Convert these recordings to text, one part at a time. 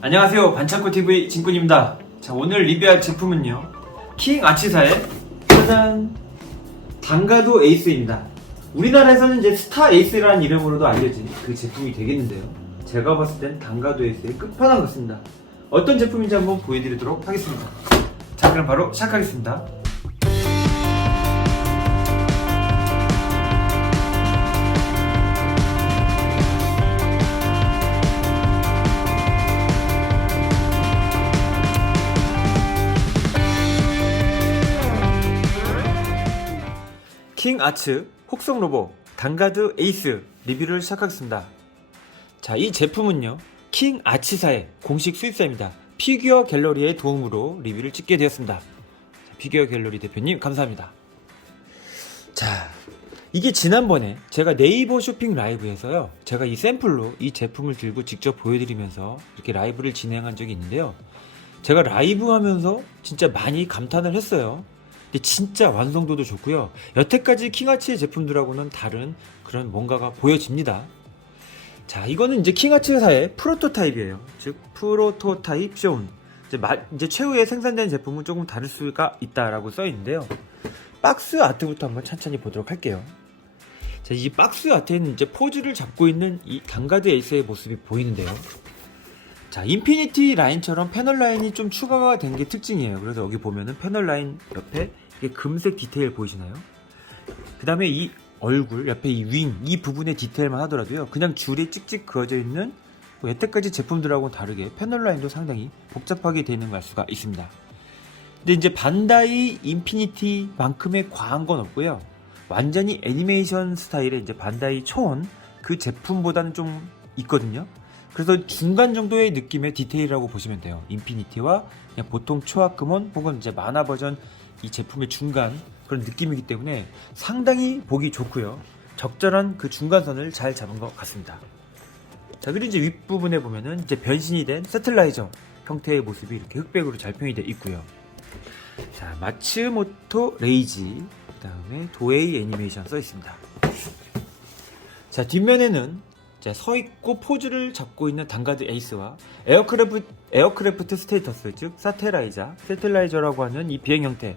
안녕하세요, 반창고TV 진꾼입니다. 자, 오늘 리뷰할 제품은요, 킹아치사의 짜잔, 단가도 에이스입니다. 우리나라에서는 이제 스타 에이스라는 이름으로도 알려진 그 제품이 되겠는데요, 제가 봤을 땐 단가도 에이스의 끝판왕 같습니다. 어떤 제품인지 한번 보여드리도록 하겠습니다. 자, 그럼 바로 시작하겠습니다. 킹아츠 혹성 로보 단가드 에이스 리뷰를 시작하겠습니다. 자, 이 제품은요, 킹아치사의 공식 수입사입니다. 피규어 갤러리의 도움으로 리뷰를 찍게 되었습니다. 자, 피규어 갤러리 대표님 감사합니다. 자, 이게 지난번에 제가 네이버 쇼핑 라이브에서요, 제가 이 샘플로 이 제품을 들고 직접 보여드리면서 이렇게 라이브를 진행한 적이 있는데요, 제가 라이브 하면서 진짜 많이 감탄을 했어요. 근데 진짜 완성도도 좋고요, 여태까지 킹아치의 제품들하고는 다른 그런 뭔가가 보여집니다. 자, 이거는 이제 킹아치사의 프로토타입이에요. 즉 프로토타입 쇼운, 이제 최후에 생산된 제품은 조금 다를 수가 있다라고 써 있는데요, 박스 아트부터 한번 천천히 보도록 할게요. 자, 이 박스 아트에는 이제 포즈를 잡고 있는 이 단가드 에이스의 모습이 보이는데요, 자, 인피니티 라인처럼 패널 라인이 좀 추가가 된 게 특징이에요. 그래서 여기 보면은 패널 라인 옆에 이게 금색 디테일 보이시나요? 그 다음에 이 얼굴 옆에 이 윙, 이 부분의 디테일만 하더라도요, 그냥 줄이 찍찍 그어져 있는 뭐 여태까지 제품들하고는 다르게 패널 라인도 상당히 복잡하게 되는 걸 알 수가 있습니다. 근데 이제 반다이 인피니티만큼의 과한 건 없고요, 완전히 애니메이션 스타일의 이제 반다이 초원 그 제품보다는 좀 있거든요. 그래서 중간 정도의 느낌의 디테일이라고 보시면 돼요. 인피니티와 그냥 보통 초합금원 혹은 이제 만화 버전 이 제품의 중간 그런 느낌이기 때문에 상당히 보기 좋고요, 적절한 그 중간선을 잘 잡은 것 같습니다. 자, 그리고 이제 윗부분에 보면은 이제 변신이 된 세틀라이저 형태의 모습이 이렇게 흑백으로 잘 표현이 되어 있고요. 자, 마츠모토 레이지, 그 다음에 도에이 애니메이션 써 있습니다. 자, 뒷면에는 서 있고 포즈를 잡고 있는 단가드 에이스와 에어크래프트 스테이터스, 즉 세텔라이저라고 하는 이 비행 형태.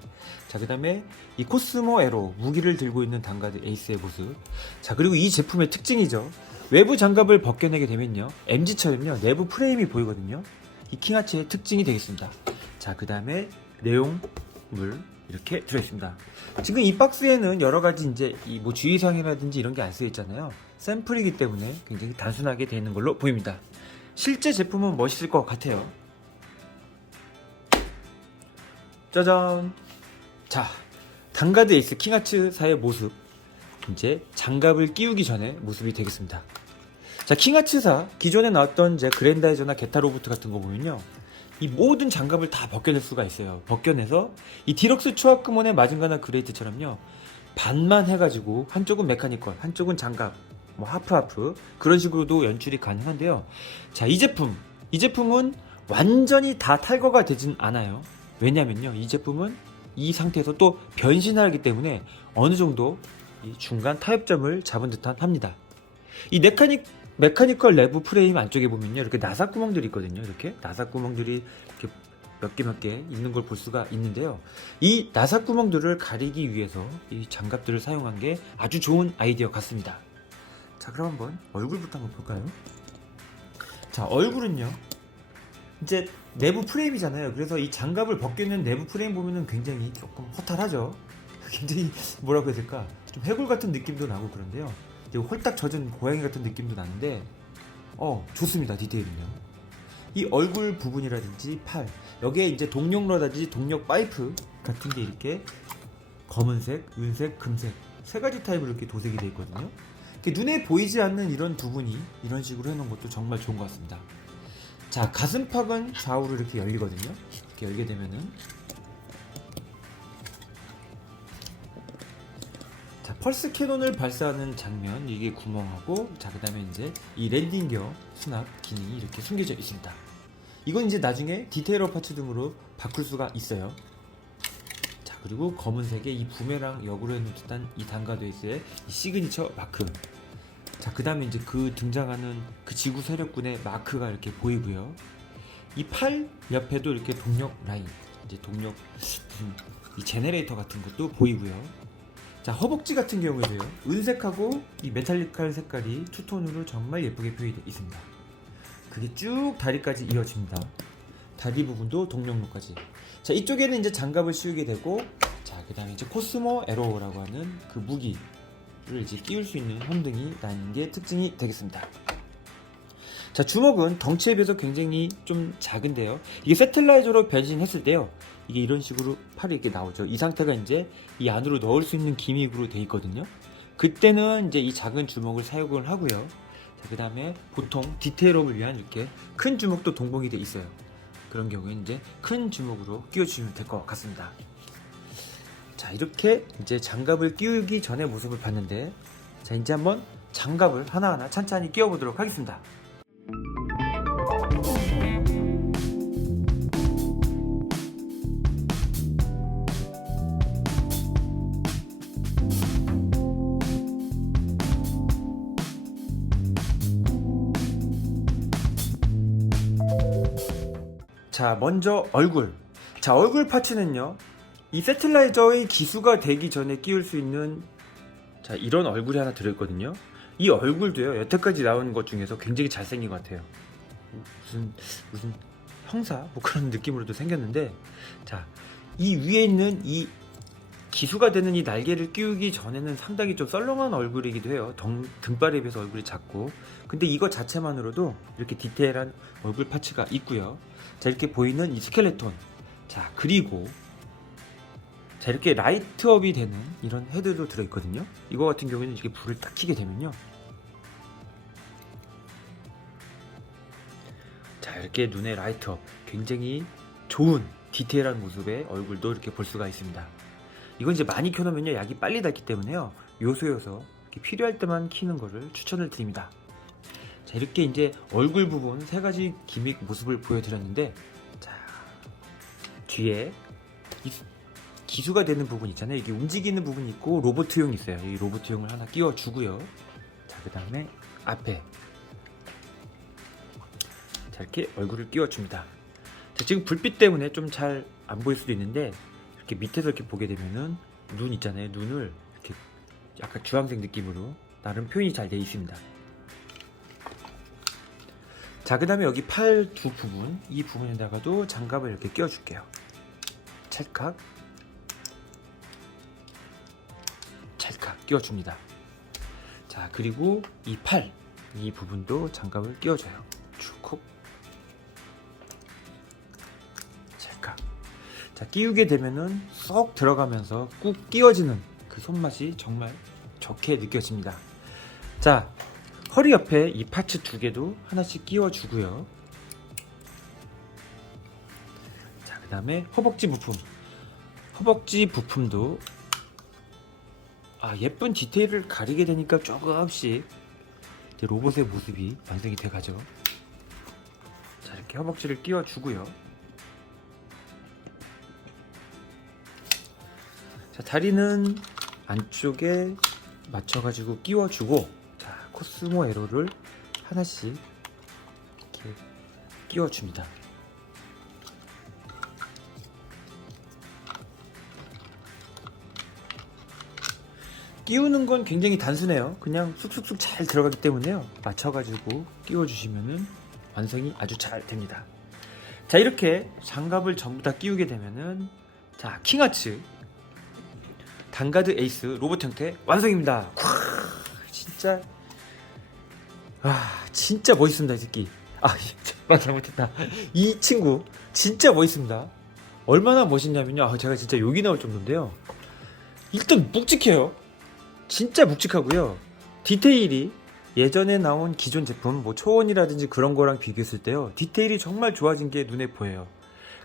자, 그 다음에 이 코스모 에로 무기를 들고 있는 단가드 에이스의 모습. 자, 그리고 이 제품의 특징이죠, 외부 장갑을 벗겨내게 되면요, MG처럼요 내부 프레임이 보이거든요. 이 킹아치의 특징이 되겠습니다. 자, 그 다음에 내용물 이렇게 들어있습니다. 지금 이 박스에는 여러가지 이제 이 뭐 주의사항이라든지 이런 게 안 쓰여 있잖아요. 샘플이기 때문에 굉장히 단순하게 되어 있는 걸로 보입니다. 실제 제품은 멋있을 것 같아요. 짜잔! 자, 단가드 에이스 킹아츠사의 모습, 이제 장갑을 끼우기 전에 모습이 되겠습니다. 자, 킹아츠사 기존에 나왔던 이제 그랜다이저나 게타로보트 같은 거 보면요, 이 모든 장갑을 다 벗겨낼 수가 있어요. 벗겨내서 이 디럭스 초합금원의 마징가나 그레이트처럼요, 반만 해가지고 한쪽은 메카니컬, 한쪽은 장갑, 뭐 하프 그런 식으로도 연출이 가능한데요. 자, 이 제품은 완전히 다 탈거가 되진 않아요. 왜냐면요, 이 제품은 이 상태에서 또 변신하기 때문에 어느 정도 이 중간 타협점을 잡은 듯한 합니다. 이 메카니컬 내부 프레임 안쪽에 보면요, 이렇게 나사 구멍들이 있거든요. 이렇게 나사 구멍들이 이렇게 몇 개 있는 걸 볼 수가 있는데요, 이 나사 구멍들을 가리기 위해서 이 장갑들을 사용한 게 아주 좋은 아이디어 같습니다. 자, 그럼 한번 얼굴부터 한번 볼까요? 자, 얼굴은요, 이제 내부 프레임이잖아요. 그래서 이 장갑을 벗기는 내부 프레임 보면은 굉장히 조금 허탈하죠. 굉장히 뭐라고 해야 될까, 좀 해골 같은 느낌도 나고 그런데요, 홀딱 젖은 고양이 같은 느낌도 나는데 좋습니다. 디테일은요, 이 얼굴 부분이라든지 팔, 여기에 이제 동력러라든지 동력 파이프 같은 게 이렇게 검은색, 윤색, 금색 세 가지 타입으로 이렇게 도색이 되어 있거든요. 눈에 보이지 않는 이런 부분이 이런 식으로 해놓은 것도 정말 좋은 것 같습니다. 자, 가슴팍은 좌우로 이렇게 열리거든요. 이렇게 열게 되면은, 자, 펄스 캐논을 발사하는 장면, 이게 구멍하고, 자, 그 다음에 이제 이 랜딩기어 수납 기능이 이렇게 숨겨져 있습니다. 이건 이제 나중에 디테일러 파츠 등으로 바꿀 수가 있어요. 자, 그리고 검은색의 이 부메랑 역으로 해놓은 듯한 이 단가드 에이스의 이 시그니처 마크. 자, 그 다음에 이제 그 등장하는 그 지구 세력군의 마크가 이렇게 보이고요. 이 팔 옆에도 이렇게 동력 라인, 이제 동력 무슨 이 제네레이터 같은 것도 보이고요. 자, 허벅지 같은 경우에도요, 은색하고 이 메탈릭한 색깔이 투톤으로 정말 예쁘게 표현되어 있습니다. 그게 쭉 다리까지 이어집니다. 다리 부분도 동력로까지. 자, 이쪽에는 이제 장갑을 씌우게 되고, 자, 그 다음에 이제 코스모 에로라고 하는 그 무기를 이제 끼울 수 있는 현등이 나는 게 특징이 되겠습니다. 자, 주먹은 덩치에 비해서 굉장히 좀 작은데요, 이게 세틀라이저로 변신했을 때요, 이게 이런 식으로 팔이 이렇게 나오죠. 이 상태가 이제 이 안으로 넣을 수 있는 기믹으로 되어 있거든요. 그때는 이제 이 작은 주먹을 사용을 하고요. 자, 그 다음에 보통 디테일업을 위한 이렇게 큰 주먹도 동봉이 되어 있어요. 그런 경우에 이제 큰 주먹으로 끼워주시면 될 것 같습니다. 자, 이렇게 이제 장갑을 끼우기 전의 모습을 봤는데, 자, 이제 한번 장갑을 하나하나 찬찬히 끼워보도록 하겠습니다. 자, 먼저 얼굴. 자, 얼굴 파츠는요, 이 세틀라이저의 기수가 되기 전에 끼울 수 있는, 자, 이런 얼굴이 하나 들어있거든요. 이 얼굴도요, 여태까지 나온 것 중에서 굉장히 잘생긴 것 같아요. 무슨 형사? 뭐 그런 느낌으로도 생겼는데, 자, 이 위에 있는 이 기수가 되는 이 날개를 끼우기 전에는 상당히 좀 썰렁한 얼굴이기도 해요. 등발에 비해서 얼굴이 작고. 근데 이거 자체만으로도 이렇게 디테일한 얼굴 파츠가 있고요. 자, 이렇게 보이는 이 스켈레톤. 자, 그리고 자, 이렇게 라이트업이 되는 이런 헤드도 들어있거든요. 이거 같은 경우에는 이렇게 불을 딱 켜게 되면요, 자, 이렇게 눈에 라이트업, 굉장히 좋은 디테일한 모습의 얼굴도 이렇게 볼 수가 있습니다. 이건 이제 많이 켜놓으면요, 약이 빨리 닳기 때문에요, 요소요소 이렇게 필요할 때만 키는 거를 추천을 드립니다. 자, 이렇게 이제 얼굴 부분 세 가지 기믹 모습을 보여드렸는데, 자, 뒤에 이 기수가 되는 부분 있잖아요. 이게 움직이는 부분이 있고 로봇용이 있어요. 이 로봇용을 하나 끼워주고요. 자, 그 다음에 앞에 자, 이렇게 얼굴을 끼워줍니다. 자, 지금 불빛 때문에 좀 잘 안 보일 수도 있는데, 이렇게 밑에서 이렇게 보게 되면은 눈 있잖아요. 눈을 이렇게 약간 주황색 느낌으로 나름 표현이 잘 되어 있습니다. 자, 그 다음에 여기 팔 두 부분, 이 부분에다가도 장갑을 이렇게 끼워줄게요. 찰칵 찰칵 끼워줍니다. 자, 그리고 이 팔, 이 부분도 장갑을 끼워줘요. 축 찰칵. 자, 끼우게 되면은 쏙 들어가면서 꾹 끼워지는 그 손맛이 정말 좋게 느껴집니다. 자, 허리 옆에 이 파츠 두 개도 하나씩 끼워주고요. 자, 그 다음에 허벅지 부품. 허벅지 부품도 예쁜 디테일을 가리게 되니까 조금씩 이제 로봇의 모습이 완성이 돼 가죠. 자, 이렇게 허벅지를 끼워주고요. 자, 다리는 안쪽에 맞춰가지고 끼워주고, 자, 코스모 에로를 하나씩 이렇게 끼워줍니다. 끼우는 건 굉장히 단순해요. 그냥 쑥쑥쑥 잘 들어가기 때문에요, 맞춰가지고 끼워주시면은 완성이 아주 잘 됩니다. 자, 이렇게 장갑을 전부 다 끼우게 되면은, 자, 킹아츠 단가드 에이스 로봇 형태 완성입니다. 진짜 진짜 멋있습니다, 이 새끼. 말 잘못했다. 이 친구 진짜 멋있습니다. 얼마나 멋있냐면요, 제가 진짜 욕이 나올 정도인데요, 일단 묵직해요. 진짜 묵직하고요. 디테일이 예전에 나온 기존 제품 뭐 초원이라든지 그런 거랑 비교했을 때요, 디테일이 정말 좋아진 게 눈에 보여요.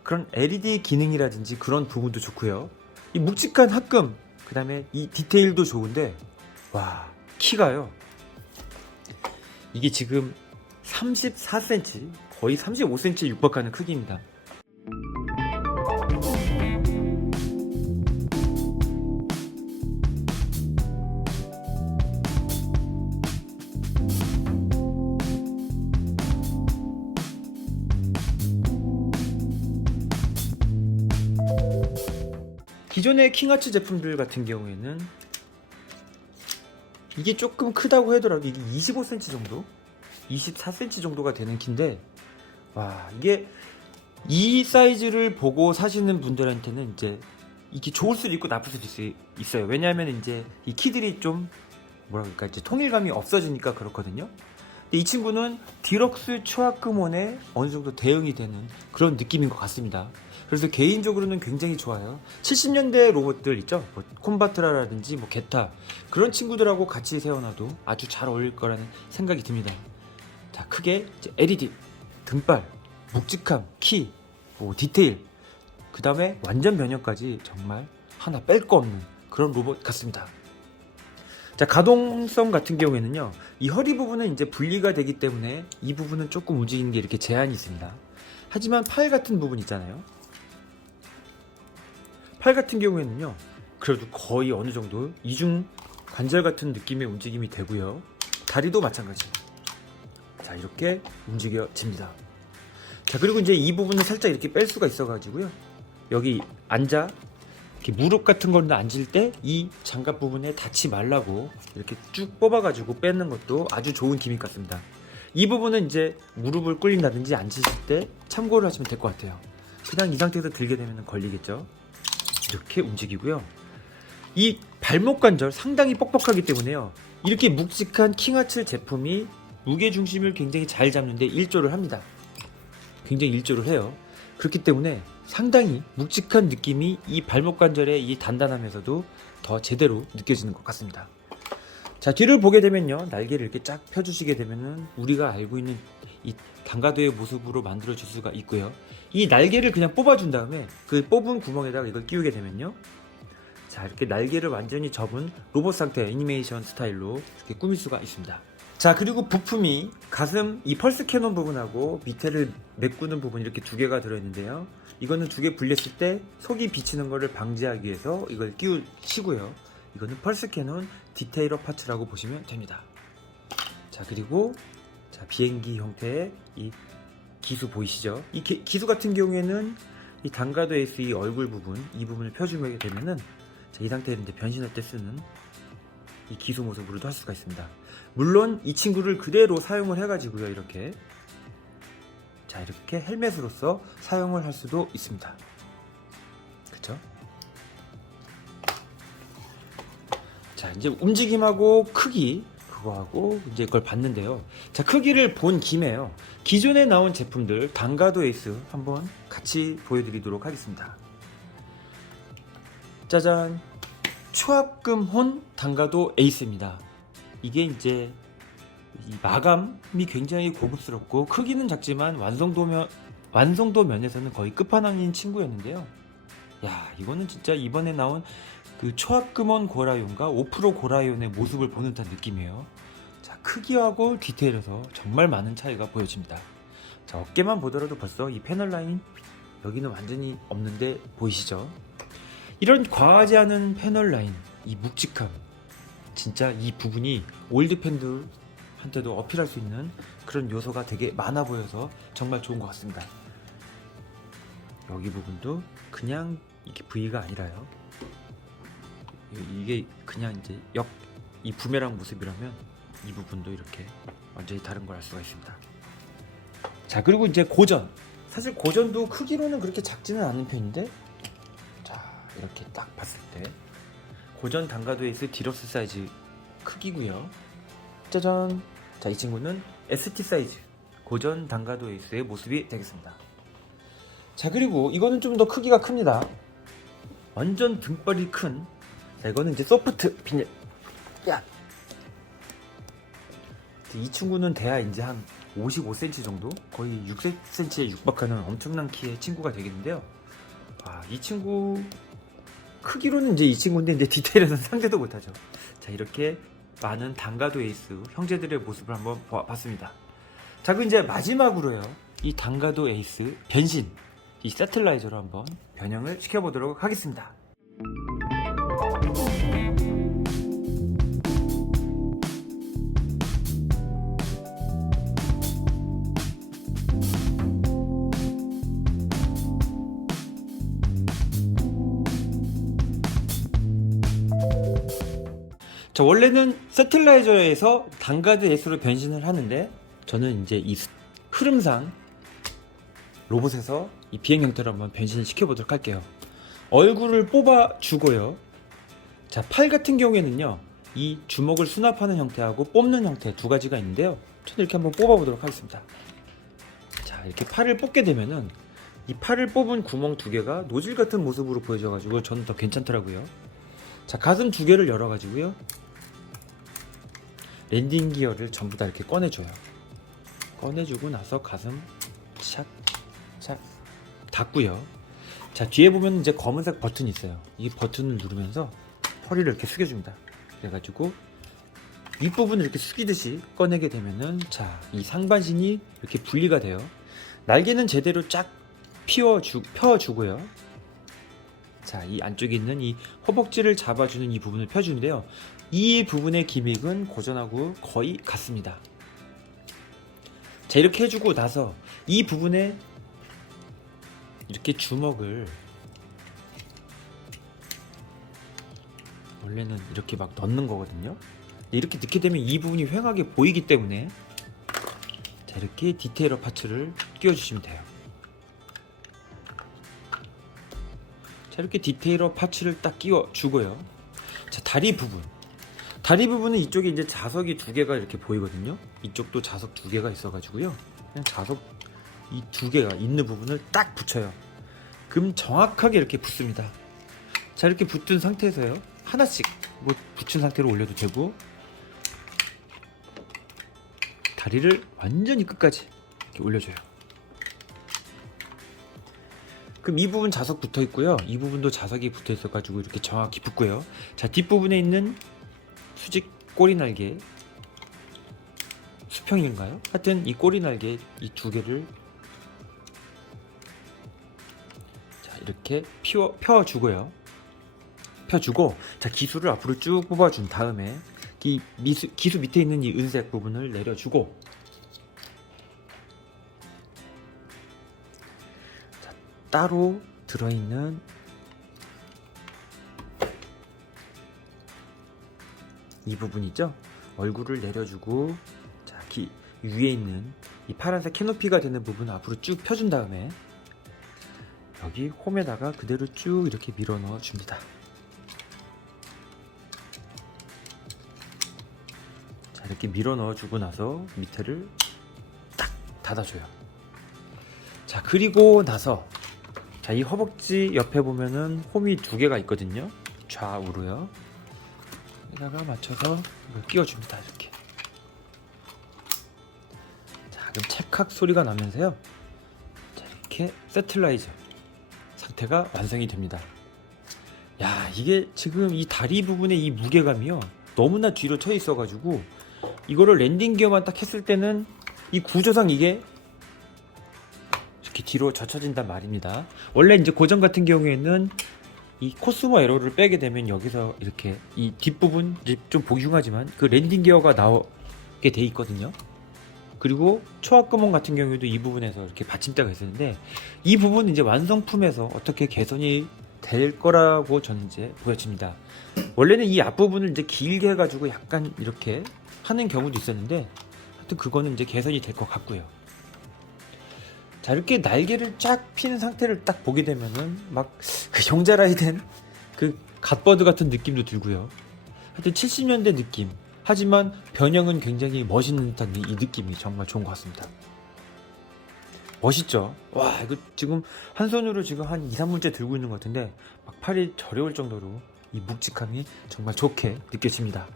그런 LED 기능이라든지 그런 부분도 좋고요. 이 묵직한 합금, 그 다음에 이 디테일도 좋은데, 와, 키가요, 이게 지금 34cm, 거의 35cm에 육박하는 크기입니다. 기존의 킹아츠 제품들 같은 경우에는 이게 조금 크다고 하더라도 이게 25cm 정도? 24cm 정도가 되는 키인데, 와, 이게 이 사이즈를 보고 사시는 분들한테는 이제 이게 좋을 수도 있고 나쁠 수도 있어요. 왜냐하면 이제 이 키들이 좀 뭐라 그럴까, 이제 통일감이 없어지니까 그렇거든요. 근데 이 친구는 디럭스 초합금원에 어느 정도 대응이 되는 그런 느낌인 것 같습니다. 그래서 개인적으로는 굉장히 좋아요. 70년대 로봇들 있죠? 뭐 콤바트라라든지 뭐 게타, 그런 친구들하고 같이 세워놔도 아주 잘 어울릴 거라는 생각이 듭니다. 자, 크게 이제 LED, 등발, 묵직함, 키, 뭐 디테일, 그 다음에 완전 변형까지 정말 하나 뺄 거 없는 그런 로봇 같습니다. 자, 가동성 같은 경우에는요, 이 허리 부분은 이제 분리가 되기 때문에 이 부분은 조금 움직이는 게 이렇게 제한이 있습니다. 하지만 팔 같은 부분 있잖아요. 팔 같은 경우에는요, 그래도 거의 어느 정도 이중 관절 같은 느낌의 움직임이 되고요. 다리도 마찬가지. 자, 이렇게 움직여집니다. 자, 그리고 이제 이 부분은 살짝 이렇게 뺄 수가 있어가지고요. 여기 앉아 이렇게 무릎 같은 거는 앉을 때 이 장갑 부분에 닿지 말라고 이렇게 쭉 뽑아가지고 빼는 것도 아주 좋은 기믹 같습니다. 이 부분은 이제 무릎을 꿇린다든지 앉으실 때 참고를 하시면 될 것 같아요. 그냥 이 상태에서 들게 되면 걸리겠죠. 이렇게 움직이고요. 이 발목 관절 상당히 뻑뻑하기 때문에요, 이렇게 묵직한 킹아츠 제품이 무게중심을 굉장히 잘 잡는데 일조를 합니다. 굉장히 일조를 해요. 그렇기 때문에 상당히 묵직한 느낌이 이 발목 관절의 이 단단함에서도 더 제대로 느껴지는 것 같습니다. 자, 뒤를 보게 되면요, 날개를 이렇게 쫙 펴주시게 되면은 우리가 알고 있는 이 단가도의 모습으로 만들어 줄 수가 있고요. 이 날개를 그냥 뽑아준 다음에 그 뽑은 구멍에다가 이걸 끼우게 되면요, 자, 이렇게 날개를 완전히 접은 로봇 상태 애니메이션 스타일로 이렇게 꾸밀 수가 있습니다. 자, 그리고 부품이 가슴 이 펄스 캐논 부분하고 밑에를 메꾸는 부분 이렇게 두 개가 들어있는데요, 이거는 두 개 분리했을 때 속이 비치는 것을 방지하기 위해서 이걸 끼우시고요. 이거는 펄스 캐논 디테일러 파츠라고 보시면 됩니다. 자, 그리고 자, 비행기 형태의 이 기수 보이시죠? 이 기수 같은 경우에는 이 단가도 에이스 이 얼굴 부분, 이 부분을 펴주게 되면은, 자, 이 상태에는 이제 변신할 때 쓰는 이 기수 모습으로도 할 수가 있습니다. 물론 이 친구를 그대로 사용을 해가지고요, 이렇게, 자, 이렇게 헬멧으로서 사용을 할 수도 있습니다. 그쵸? 자, 이제 움직임하고 크기, 그거하고 이제 그걸 봤는데요. 자, 크기를 본 김에요, 기존에 나온 제품들 단가도 에이스 한번 같이 보여드리도록 하겠습니다. 짜잔, 초합금혼 단가도 에이스입니다. 이게 이제 이 마감이 굉장히 고급스럽고 크기는 작지만 완성도 면에서는 거의 끝판왕인 친구였는데요. 야, 이거는 진짜 이번에 나온 그 초합금원 고라이온과 5% 고라이온의 모습을 보는 듯한 느낌이에요. 자, 크기하고 디테일에서 정말 많은 차이가 보여집니다. 자, 어깨만 보더라도 벌써 이 패널 라인 여기는 완전히 없는데 보이시죠? 이런 과하지 않은 패널 라인, 이 묵직함, 진짜 이 부분이 올드 팬들한테도 어필할 수 있는 그런 요소가 되게 많아 보여서 정말 좋은 것 같습니다. 여기 부분도 그냥 이게 V가 아니라요, 이게 그냥 이제 이 부메랑 모습이라면 이 부분도 이렇게 완전히 다른 걸 알 수가 있습니다. 자, 그리고 이제 고전, 사실 고전도 크기로는 그렇게 작지는 않은 편인데, 자, 이렇게 딱 봤을 때 고전 단가도 에이스 디럭스 사이즈 크기고요. 짜잔. 자, 이 친구는 ST 사이즈 고전 단가도 에이스의 모습이 되겠습니다. 자, 그리고 이거는 좀 더 크기가 큽니다. 완전 등발이 큰, 자, 이거는 이제 소프트 비닐. 야, 이 친구는 대야 이제 한 55cm 정도, 거의 60cm에 육박하는 엄청난 키의 친구가 되겠는데요. 아, 이 친구 크기로는 이제 이 친구인데 이제 디테일에는 상대도 못하죠. 자, 이렇게 많은 단가도 에이스 형제들의 모습을 한번 봤습니다. 자, 그럼 이제 마지막으로요, 이 단가도 에이스 변신, 이 세틀라이저로 한번 변형을 시켜보도록 하겠습니다. 자, 원래는 세틀라이저에서 단가드 에이스로 변신을 하는데 저는 이제 이 흐름상 로봇에서 이 비행 형태로 한번 변신을 시켜보도록 할게요. 얼굴을 뽑아 주고요. 자, 팔 같은 경우에는요, 이 주먹을 수납하는 형태하고 뽑는 형태 두 가지가 있는데요. 저는 이렇게 한번 뽑아 보도록 하겠습니다. 자, 이렇게 팔을 뽑게 되면은 이 팔을 뽑은 구멍 두 개가 노즐 같은 모습으로 보여져가지고 저는 더 괜찮더라고요. 자, 가슴 두 개를 열어가지고요, 랜딩 기어를 전부 다 이렇게 꺼내줘요. 꺼내주고 나서 가슴 샥 닫고요. 자, 뒤에 보면 이제 검은색 버튼이 있어요. 이 버튼을 누르면서 허리를 이렇게 숙여줍니다. 그래가지고 윗부분을 이렇게 숙이듯이 꺼내게 되면은, 자, 이 상반신이 이렇게 분리가 돼요. 날개는 제대로 쫙 펴주고요. 자, 이 안쪽에 있는 이 허벅지를 잡아주는 이 부분을 펴주는데요. 이 부분의 기믹은 고전하고 거의 같습니다. 자, 이렇게 해주고 나서 이 부분에 이렇게 주먹을 원래는 이렇게 막 넣는 거거든요. 이렇게 넣게 되면 이 부분이 휑하게 보이기 때문에, 자, 이렇게 디테일러 파츠를 끼워주시면 돼요. 자, 이렇게 디테일러 파츠를 딱 끼워주고요. 자, 다리 부분은 이쪽에 이제 자석이 두 개가 이렇게 보이거든요. 이쪽도 자석 두 개가 있어가지고요, 그냥 자석 이 두 개가 있는 부분을 딱 붙여요. 그럼 정확하게 이렇게 붙습니다. 자, 이렇게 붙은 상태에서요, 하나씩 뭐 붙인 상태로 올려도 되고, 다리를 완전히 끝까지 이렇게 올려줘요. 그럼 이 부분 자석 붙어 있고요, 이 부분도 자석이 붙어 있어 가지고 이렇게 정확히 붙고요. 자, 뒷부분에 있는 수직 꼬리 날개, 수평인가요? 하여튼 이 꼬리 날개 이 두 개를 자, 이렇게 펴주고요. 펴주고, 자, 기수를 앞으로 쭉 뽑아준 다음에 이 기수 밑에 있는 이 은색 부분을 내려주고, 자, 따로 들어있는 이 부분 있죠? 얼굴을 내려주고, 자, 위에 있는 이 파란색 캐노피가 되는 부분 앞으로 쭉 펴준 다음에 여기 홈에다가 그대로 쭉 이렇게 밀어 넣어 줍니다. 자, 이렇게 밀어 넣어 주고 나서 밑에를 딱 닫아줘요. 자, 그리고 나서, 자, 이 허벅지 옆에 보면은 홈이 두 개가 있거든요. 좌우로요. 여기다가 맞춰서 이걸 끼워줍니다. 이렇게. 자, 그럼 찰칵 소리가 나면서요, 자, 이렇게 세틀라이저 상태가 완성이 됩니다. 야, 이게 지금 이 다리 부분의 이 무게감이요, 너무나 뒤로 쳐 있어가지고 이거를 랜딩 기어만 딱 했을 때는 이 구조상 이게 이렇게 뒤로 젖혀진단 말입니다. 원래 이제 고전 같은 경우에는 이 코스모 에러를 빼게 되면 여기서 이렇게 이 뒷부분 좀 보기 흉하지만 그 랜딩 기어가 나오게 돼 있거든요. 그리고 초합구멍 같은 경우에도 이 부분에서 이렇게 받침대가 있었는데, 이 부분은 이제 완성품에서 어떻게 개선이 될 거라고 저는 이제 보여집니다. 원래는 이 앞부분을 이제 길게 해가지고 약간 이렇게 하는 경우도 있었는데, 하여튼 그거는 이제 개선이 될 것 같고요. 자, 이렇게 날개를 쫙 핀 상태를 딱 보게 되면은 막 그 형제라이 된 그 갓버드 같은 느낌도 들고요. 하여튼 70년대 느낌. 하지만 변형은 굉장히 멋있는 듯한 이 느낌이 정말 좋은 것 같습니다. 멋있죠? 와, 이거 지금 한 손으로 지금 한 2, 3분째 들고 있는 것 같은데 막 팔이 저려올 정도로 이 묵직함이 정말 좋게 느껴집니다.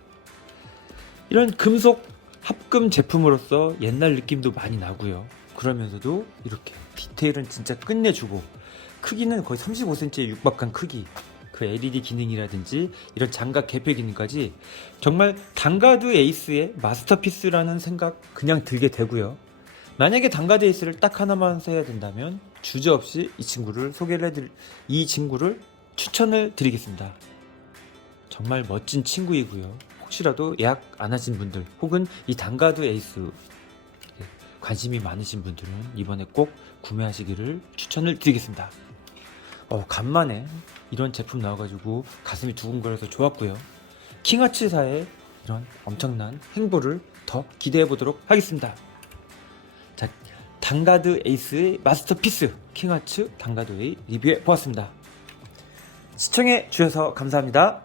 이런 금속 합금 제품으로서 옛날 느낌도 많이 나고요. 그러면서도 이렇게 디테일은 진짜 끝내주고, 크기는 거의 35cm에 육박한 크기, 그 LED 기능이라든지 이런 장갑 개폐 기능까지 정말 단가드 에이스의 마스터피스라는 생각 그냥 들게 되고요. 만약에 단가드 에이스를 딱 하나만 써야 된다면 주저없이 이 친구를 추천을 드리겠습니다. 정말 멋진 친구이고요. 혹시라도 예약 안 하신 분들, 혹은 이 단가드 에이스 관심이 많으신 분들은 이번에 꼭 구매하시기를 추천을 드리겠습니다. 간만에 이런 제품 나와가지고 가슴이 두근거려서 좋았고요. 킹아치사의 이런 엄청난 행보를 더 기대해 보도록 하겠습니다. 자, 단가드 에이스의 마스터피스 킹아츠 단가드 웨이 리뷰해 보았습니다. 시청해 주셔서 감사합니다.